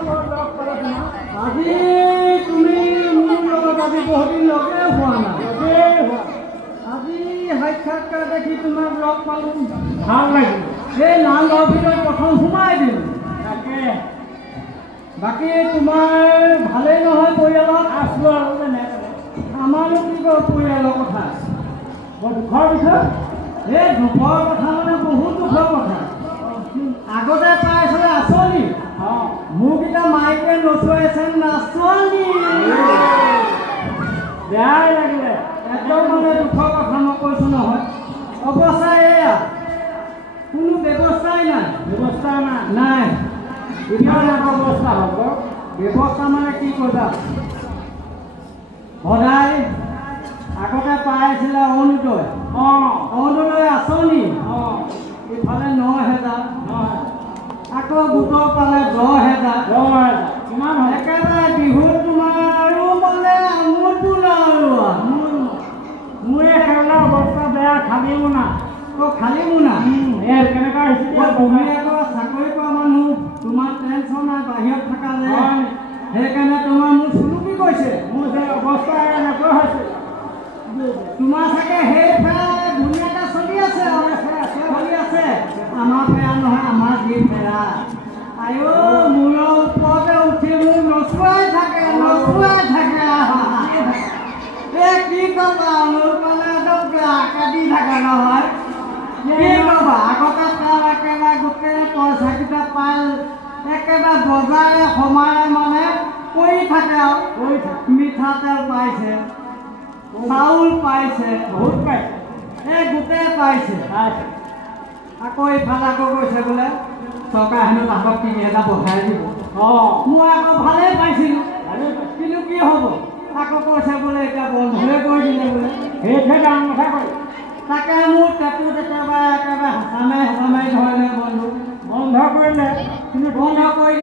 আজি তুমি মোৰ লগত আজি বহুদিন লগে হোৱা নাই। আজি সাক্ষাৎকাৰ দেখি তোমাক লগ পালোঁ, ভাল লাগিল। সেই নামঘৰৰ ভিতৰত প্ৰথম সোমাই দিলোঁ। তাকে বাকী তোমাৰ ভালেই নহয় পৰিয়ালত? আছোঁ আৰু যেনে আমাৰো কি কয় পৰিয়ালৰ কথা বৰ দুখৰ বিষয়। এই দুখৰ কথা মানে বহুত দুখৰ কথা। আগতে পাইছিলে আঁচনি, মোৰকেইটা মাইকে নচুৱাইছে নাচনি। বেয়াই লাগিলে, একদম মানে দুখৰ কথা মই কৈছোঁ নহয়। অৱস্থা এয়া, কোনো ব্যৱস্থাই নাই। ব্যৱস্থা নাই। ইমান ব্যৱস্থা হ'ব, ব্যৱস্থা মানে কি কৰিবা? সদায় আগতে পাইছিলে অৰুণোদয়, অৰুণোদয় আঁচনি, ইফালে 9,000, আকৌ গোটৰ পালে 10,000। কিমান হয়? একেবাৰে বিহুত তোমাৰ আৰু মানে আমোদটো নোৱাৰো। মোৰে সেইবিলাক অৱস্থা বেয়া, খালী মোনা। খালী মোনা কেনেকুৱা হৈছে? তুমি আকৌ চাকৰি কৰা মানুহ, তোমাৰ টেনশ্যন নাই, বাহিৰত থকা যে, সেইকাৰণে তোমাৰ মোৰ চুলুকি গৈছে। মোৰ যে অৱস্থা এনেকুৱা হৈছে, তোমাৰ চাগে সেইফালে ধুনীয়াকৈ চলি আছে। চলি আছে, আমাৰ ফেৰা নহয়, আমাৰ যি ফেৰা। আইও মূৰৰ ওপৰতে উঠি মোক নচুৱাই থাকে। এই কি ক'বা, মোৰ মানে একদম কাটি থাকে নহয়। কি ক'বা, আগতে তেওঁ একেবাৰে গোটেই পইচাকেইটা পাই একেবাৰে বজাৰে সমাৰে মানে কৰি থাকে আৰু মিঠাতেল পাইছে, চাউল পাইছে, বহুত পাইছে, এই গোটেই পাইছে। আকৌ ইফালে আকৌ কৈছে বোলে চৰকাৰে হেনো তাহাঁতক 3,000 বঢ়াই দিব। মই আকৌ ভালেই পাইছিলোঁ, কিন্তু কি হ'ব? আকৌ কৈছে বোলে এতিয়া বন্ধই কৰি দিলে বোলে। সেইটোৱে ডাঙৰ কথা কয়। তাকে মোৰ পেটটো কেতিয়াবা একেবাৰে হেঁচা মাৰি ধৰে বন্ধ কৰিলে, কিন্তু বন্ধ কৰি